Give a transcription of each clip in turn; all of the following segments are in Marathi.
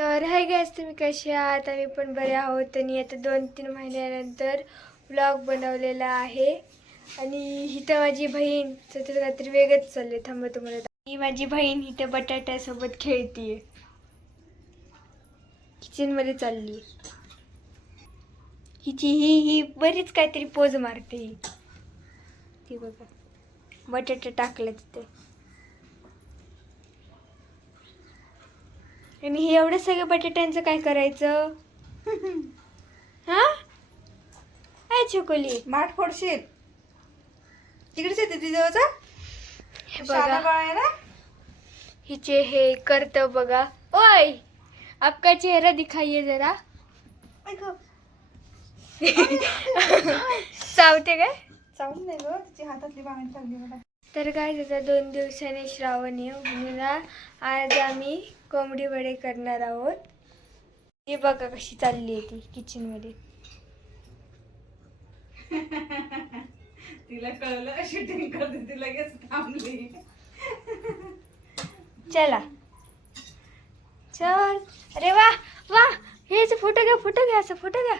तर हाय गाईस, तुम्ही कसे आहात? आम्ही पण बरे आहोत. आणि आता 2-3 महिन्यानंतर व्लॉग बनवलेला आहे. आणि इथं माझी बहीण सतत काहीतरी वेगळंच चालले. थांबा तुम्हाला ही माझी बहीण इथं बटाट्यासोबत खेळतीये, किचनमध्ये चालली. ही बरीच काहीतरी पोज मारते. ती बघा, बटाटा टाकला तिथे. आणि हे एवढं सगळं बटाट्यांचं काय करायचं? हा काय छोकोली माठ फोडशील तिकडेच येते ती जवळचा. हे शाला बघा, बाळ आहे ना. हिचे हे करतं बघा. ओय, आपका चेहरा दिखाइए जरा. चावते काय? चावून नाही ग, तिची हातातली बांगडी लागली मला. तर काय आता 2 दिवसांनी श्रावण आहे म्हणून आज आम्ही कोंबडी वडे करणार आहोत. हे बघा कशी चालली आहे ती किचन मध्ये. तिला कळलं शूटिंग करते ती, लगेच थांबली. चला चल. अरे वा वा, हेच फोटो घ्या असं फोटो घ्या.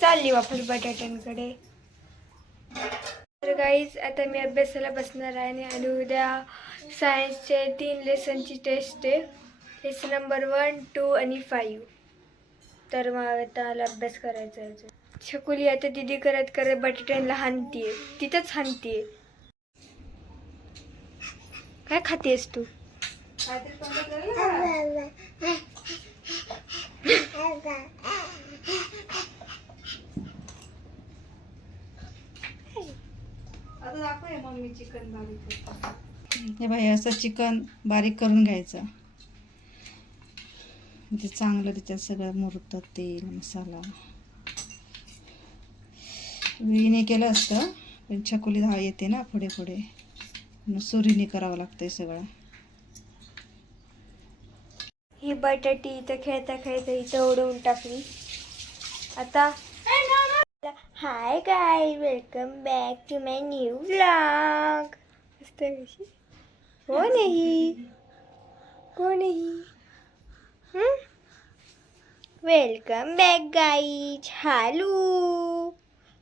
चालली वापस बटाट्यांकडे. तर गाईज आता मी अभ्यासाला बसणार आहे आणि उद्या सायन्सचे 3 लेसनची टेस्ट आहे. लेसन नंबर 1, 2 आणि 5. तर मग आता मला अभ्यास करायचा आहे. छकुली आता दिदी करत करत बटाट्यांना हाणतीये, तिथंच हाणतीये. काय खातेस तू? काहीतरी तोंडात गेलं ना. आता दाखव मम्मी चिकन बारीक. हे बाई असं चिकन बारीक करून घ्यायचं. ते चांगलं त्याच्यात सगळं मुरतं, तेल मसाला. विळीने केलं असतं पण छकुली धाळ येते ना पुढे पुढे, मग सुरीने करावं लागतंय सगळं. ही बटाटी इथं खेळता खेळता इथं उडवून टाकली. आता hi guy, welcome back to my new vlog. मस्त कशी. कोण आहे ही? कोण आहे ही? Welcome back guys. Hello,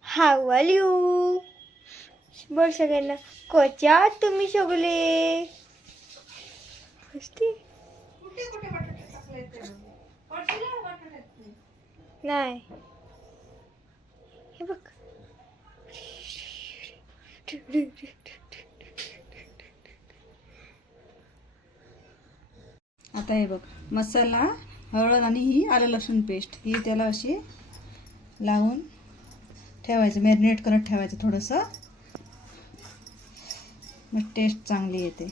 how are you? बोल सगळ्यांना. कोच्या आहात तुम्ही सगळे? हसते नाही. हे बघ, आता हे बघ, मसाला, हळद आणि ही आलं लसूण पेस्ट ही त्याला अशी लावून ठेवायचं, मॅरिनेट करत ठेवायचं थोडंसं, मग टेस्ट चांगली येते.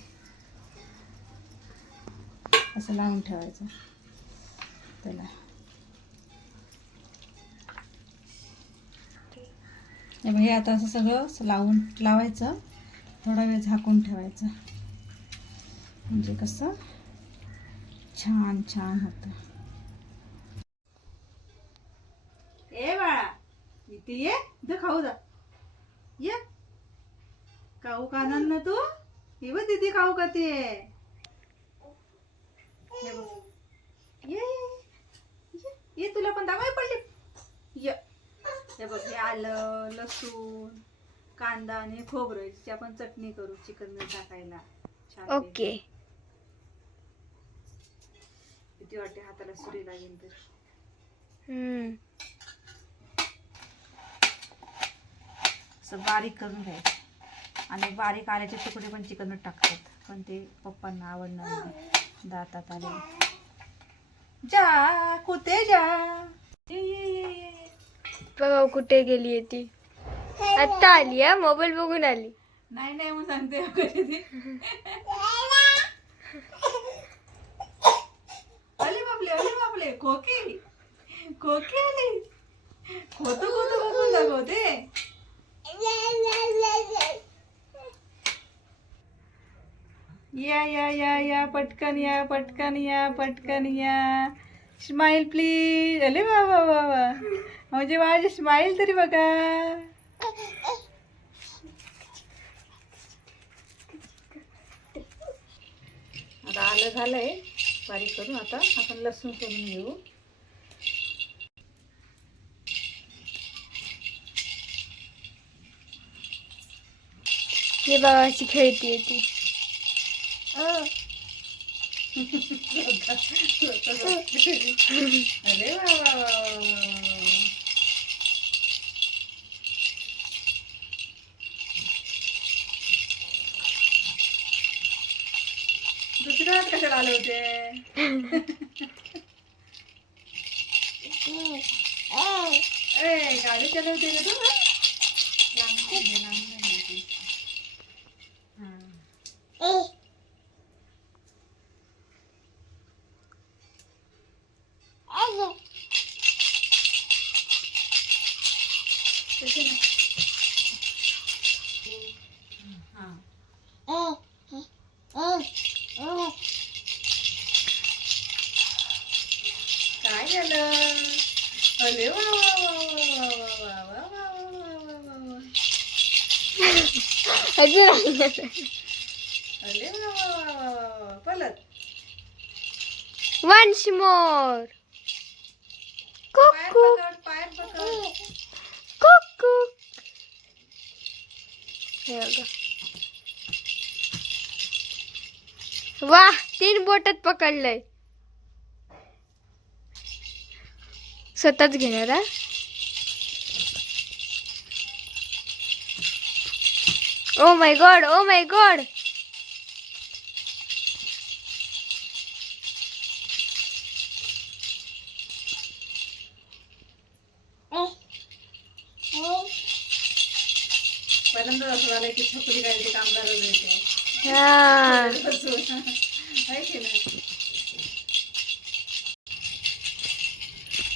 असं लावून ठेवायचं त्याला. हे आता असं सगळं लावायचं, थोडा वेळ झाकून ठेवायचं, म्हणजे कसं छान छान होतं. ए बाळा, इथे ये, इथं खाऊ जा. ये खाऊ खाणार ना तू? हे बघ दीदी खाऊ का ते. ये ये, तुला पण दाखवाय पडली. ये, हे बघ, हे आलं लसूण कांदा आणि खोबरं याची आपण चटणी करू चिकन मध्ये टाकायला. छान. ओके. किती वाटते हाताला सुरी लागेल तर. असं बारीक करून घ्यायचं. आणि बारीक आल्याचे तुकडे पण चिकन टाकतात, पण ते पप्पांना आवडणार नाही. दातात आले. जा कुठे जा. बघा कुठे गेली ती. आता आली. हा, मोबाईल बघून आली. नाही नाही मग सांगते कधी. अले बापले खोकी खोकी आली. खोतो बघून दाखवते. या या या या, पटकन या पटकन या पटकन या. Smile please. अरे वा वा वा वा, म्हणजे माझी स्माइल तरी बघा. आता आलं झालंय बारीक करून. आता आपण लसूण सोलून घेऊ. हे बघा अशी खेळती ती. अरे वा वा वा वा वा. दुसऱ्या हात कशाला आले होते? ए गाडी चालवते का तू? काय झालं? अरे वा वा वा वा वा वा वा वा वा वा. अजून अरे वा वा वा वा वा वा. परत वन्स मोर. पायात कुकू पकड, पायात पकड. कुकू. हे बघा. वाह, 3 बोटात पकडलंय. स्वतःच घेणार हा. Oh my God, oh my God. पहिल्यांदा असं झालंय की छपरी गाडी कामगार मिळते. हा.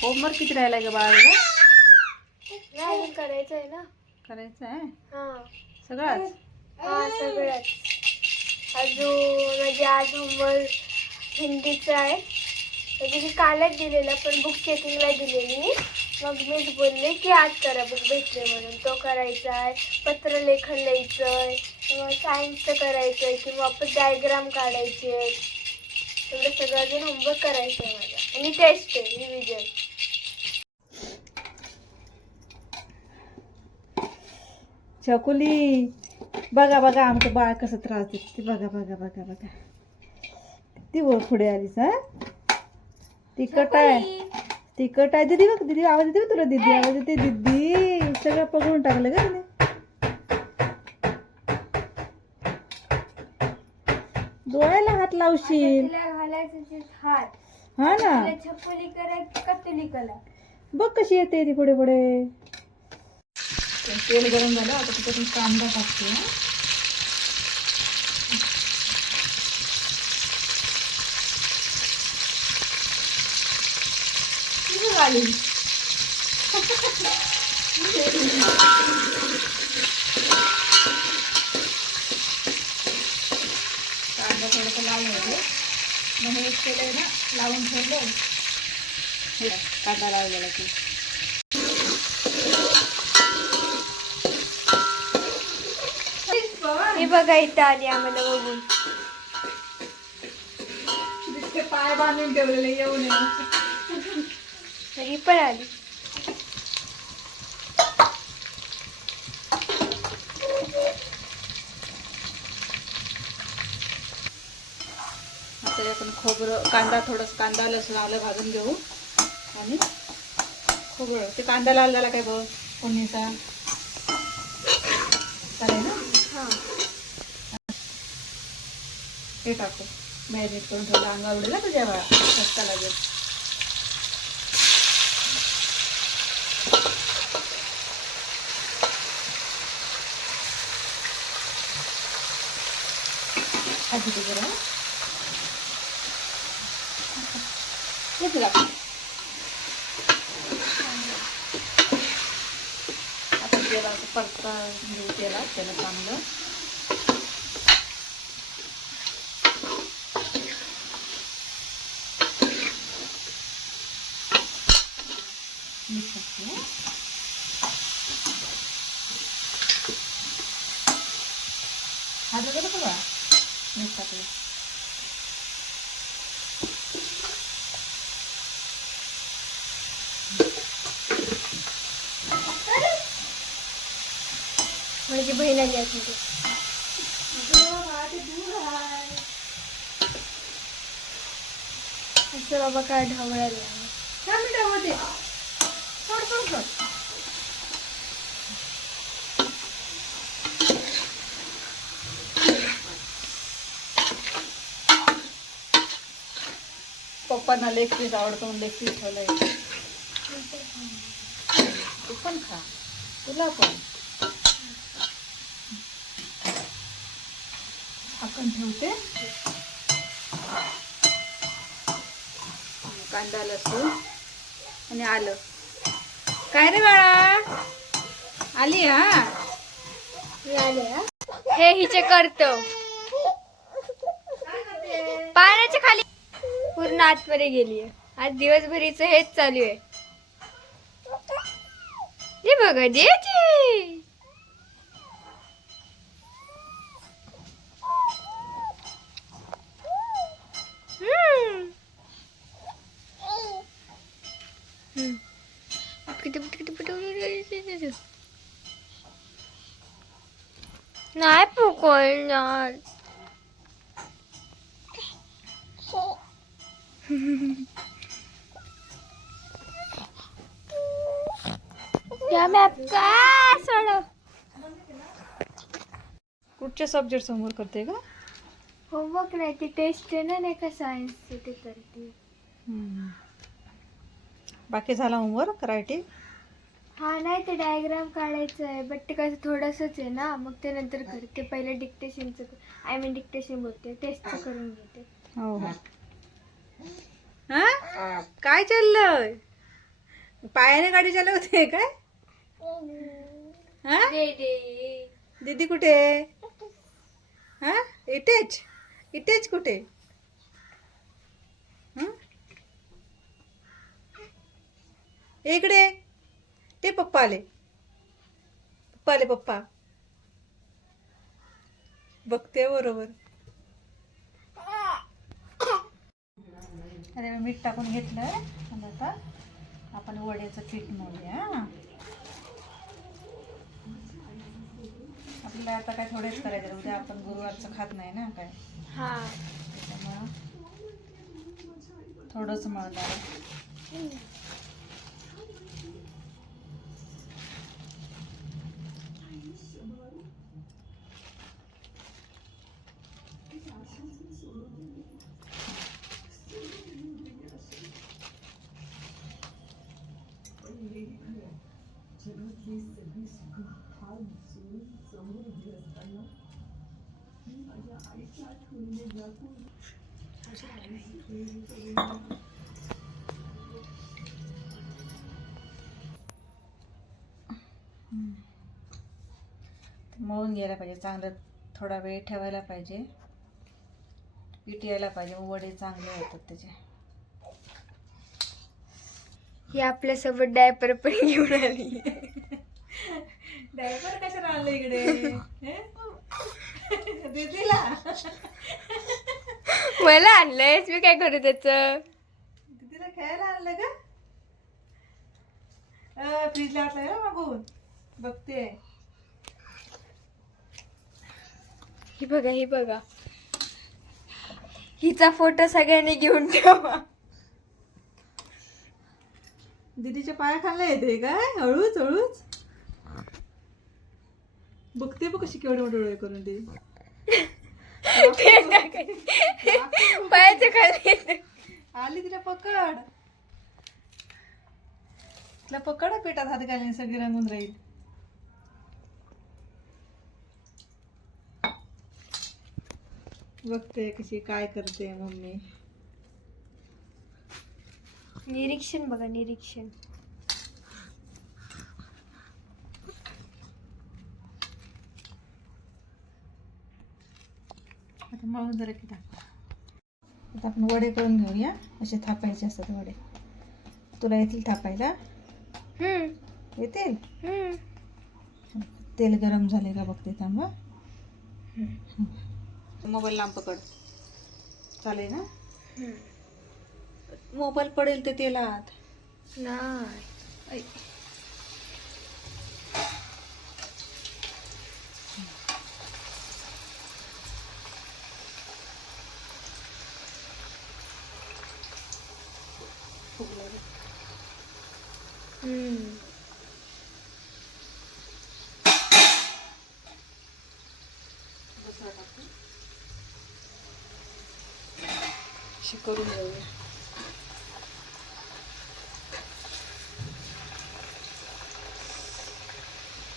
होमवर्क किती राहिलाय का बाळाला? नाही करायचंय ना. करायचं आहे हा सगळंच. हा सगळंच. अजून म्हणजे आज होमवर्क हिंदीचा आहे. म्हणजे मी कालच दिलेला पण बुक चेकिंगला दिलेली. मग मीच बोलले की आज करा, बुक भेटले म्हणून. तो करायचा आहे. पत्रलेखन लिहायचं आहे. किंवा सायन्सचं करायचं आहे किंवा वापस डायग्राम काढायचे आहेत. एवढं सगळं अजून होमवर्क करायचं आहे माझा. आणि टेस्ट आहे, रिव्हिजन. चकुली बघा बघा आमचं बाळ कसं त्रास देते. बघा बघा बघा बघा. ती वर पुढे आलीस हा. तिखट आहे, तिखट आहे. दीदी बघ, दीदी आवाज येते तुला. दीदी आवाज येते. दीदी सगळं पकडून टाकलं का तिने. डोळ्याला हात लावशील. घालायचं हात. हा ना, छपुली करायची कतली कला. बघ कशी येते ती पुढे पुढे. तेल गरम झालं. आता तिच्यातून कांदा टाकते. आली कांदा थोडंसं लावून होते. मग हे केलंय ना, लावून ठेवलं. हे कांदा लावलेला की हे बघा इथं आली आम्हाला बघून. जितके पाय बांधून ठेवलेले येऊ नये. तरी पण आली. आता आपण खोबरं, कांदा, थोडंसं कांदा लसूण आलं भाजून घेऊ. आणि खोबरं, ते कांदा लाल झाला काय बघ फोडणीचा. चालेल ना. हां हे टाकतो. मॅरिनेट करून ठेवलं. अंगावर उडेल ना तुझ्या बाळा, रस्ता लागेल. आधी ते जरा हे तुला आता तेला परता घेऊ. त्याला चांगलं मिक्स करते. हात वगैरे बघा मिक्स टाकलं. माझी बहीण आली आतमध्ये. असं बाबा काय ढवळायला. पप्पांना लेग पीस आवडतो म्हणून लेग पीस ठेवलंय. तू पण खा, तुला पण. आपण ठेवते. कांदा लसूण आणि आलं. काय रे बाळा आली? हा हे हिचे करतो पाण्याच्या खाली पूर्ण आतमध्ये गेलीये. आज दिवसभरीच हेच चालू आहे. हे बघा जेजी. नाही पकडणार. या मॅप का सोड. कुठच्या सब्जेक्ट समोर करते का? होमवर्क नाही, ती टेस्ट आहे ना, नाही का सायन्सची, ते करते. बाकी झाला होमवर्क रायटिंग? हा नाही, ते डायग्राम काढायचं आहे, बट ते कसं थोडंसंच आहे ना, मग ते नंतर करते. पहिले डिक्टेशनचं, आय मीन डिक्टेशन बोलते, टेस्टचं करून घेते. हो हो. हा काय चाललंय? पायाने गाडी चालवते काय? हा दीदी कुठे? हा इटेच इटेच कुठे? इकडे ते पप्पा आले. पप्पा आले. पप्पा बघते बरोबर. अरे मीठ टाकून घेतलंय. आता आपण वड्याचं पीठ मळूया. आपल्याला आता काय थोडेच करायचं, उद्या आपण गुरुवारचं खात नाही ना काय. हा त्याच्यामुळं थोडंच मळणार. मळून घ्यायला पाहिजे चांगलं. थोडा वेळ ठेवायला पाहिजे. पीठ यायला पाहिजे, वडे चांगले होतात त्याचे. ही आपल्यासोबत डायपर पण घेऊन आली. डायपर कशाला आणलं इकडे? दीदीला मला आणलंयस, मी काय करू त्याच? दीदीला खेळायला आणलं का? फ्रीजला आणलंय ना मागून. बघते. ही बघा, ही बघा, हिचा फोटो सगळ्यांनी घेऊन ठेवा. दीदीच्या पाया खाल्ला येते काय? हळूच हळूच बघते बघ कशी केवढे मोठे डोळे करून ते. पायाच्या खाली आली. तिला पकड. तिला पकड. पेटात हात घालून सगळी रंगून राहील. बघते कशी काय करते मम्मी. निरीक्षण बघा, निरीक्षण. आता मळून जरा की टाक. आता आपण वडे करून घेऊया. असे थापायचे असतात वडे. तुला येतील थापायला? येतील. तेल गरम झाले का बघते. थांब. मोबाईल लांब पकड. चालेल ना? मोबाईल पडेल ते तेलात. नाही. फुगला रे. दुसरा टाकू. अशी करून घेऊया.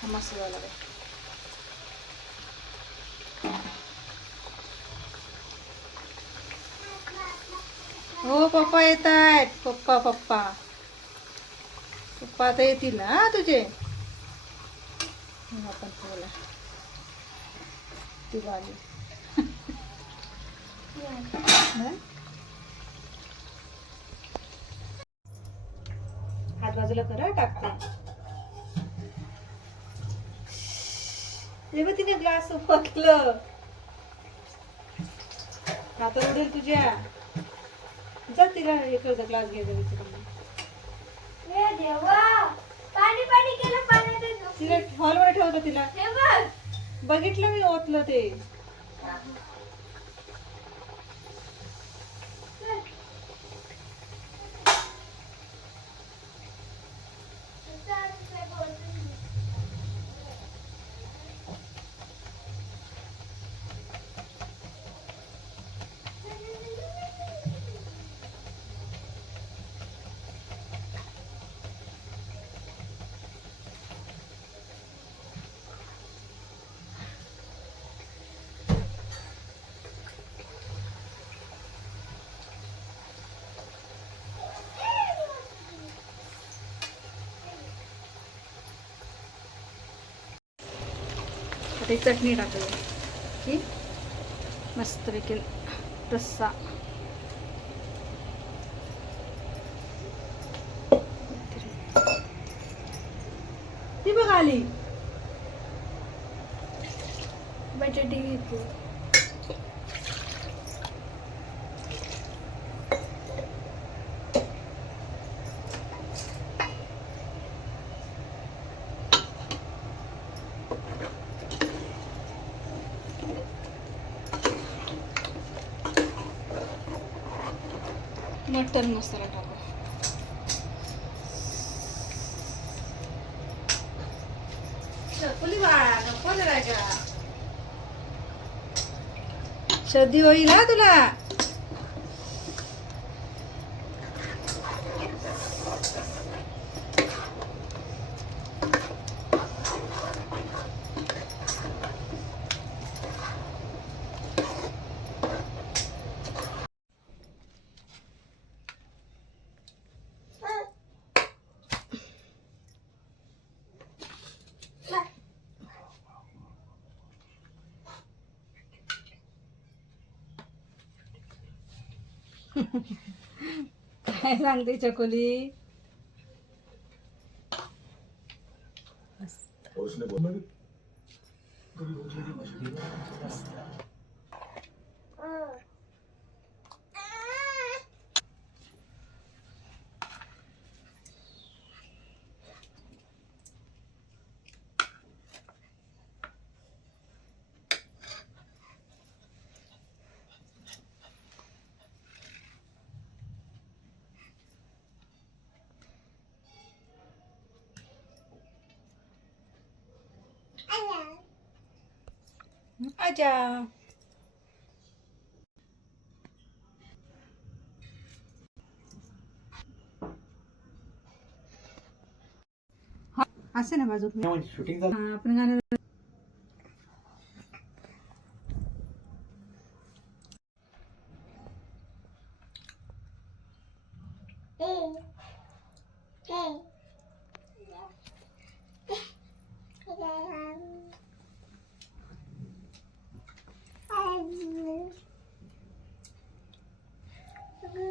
हा मसाला लागेल. हो पप्पा येत आहेत. पप्पा पप्पा पप्पा आता येतील ना तुझे. आपण ठेवला ती बाली. हात बाजूला करा टाकते. तेव्हा तिने ग्लास पकलं. हात उडेल तुझ्या. जा तिला इकडचा ग्लास घ्यायचा विचारून. तिला हॉलवर ठेवतो तिला. बघितलं मी ओतलं ते. आता चटणी टाकूया की मस्तपैकी रस्सा. ती बघ आली. बटाटे घेतो. मटन मसाला टाकू. सर्दी होईल हा तुला. काय सांगते चकोली. आजा. असे ना बाजू. शूटिंग आपण गाणं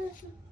Thank you.